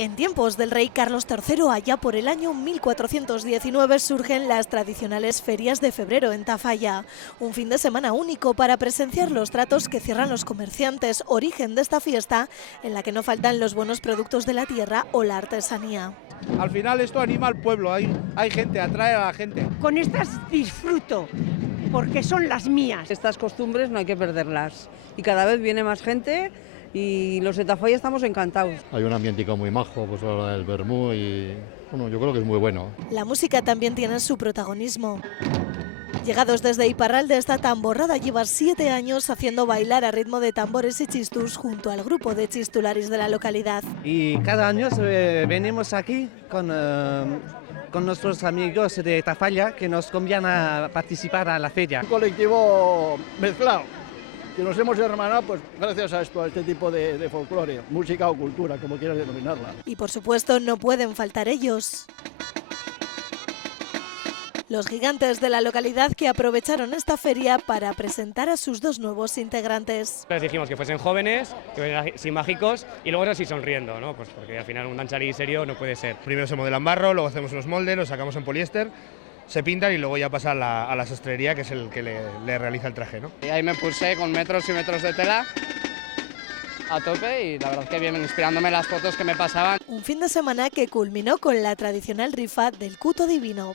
En tiempos del rey Carlos III, allá por el año 1419, surgen las tradicionales ferias de febrero en Tafalla, un fin de semana único para presenciar los tratos que cierran los comerciantes, origen de esta fiesta en la que no faltan los buenos productos de la tierra o la artesanía. Al final esto anima al pueblo, hay gente, atrae a la gente. Con estas disfruto, porque son las mías. Estas costumbres no hay que perderlas y cada vez viene más gente y los de Tafalla estamos encantados. Hay un ambientico muy majo, pues ahora el vermú y bueno, yo creo que es muy bueno. La música también tiene su protagonismo. Llegados desde Iparralde, esta tamborrada lleva 7 años haciendo bailar a ritmo de tambores y chistus junto al grupo de chistularis de la localidad. Y cada año venimos aquí con nuestros amigos de Tafalla que nos convidan a participar a la feria. Un colectivo mezclado, que nos hemos hermanado pues, gracias a esto, a este tipo de folclore, música o cultura, como quieras denominarla. Y por supuesto no pueden faltar ellos. Los gigantes de la localidad que aprovecharon esta feria para presentar a sus 2 nuevos integrantes. Les dijimos que fuesen jóvenes, que fuesen así mágicos y luego así sonriendo, ¿no? Pues porque al final un dancharí serio no puede ser. Primero se modela en barro, luego hacemos unos moldes, los sacamos en poliéster, se pintan y luego ya pasa a la sastrería, que es el que le realiza el traje, ¿no? Y ahí me puse con metros y metros de tela a tope y la verdad que bien, inspirándome las fotos que me pasaban. Un fin de semana que culminó con la tradicional rifa del Cuto Divino.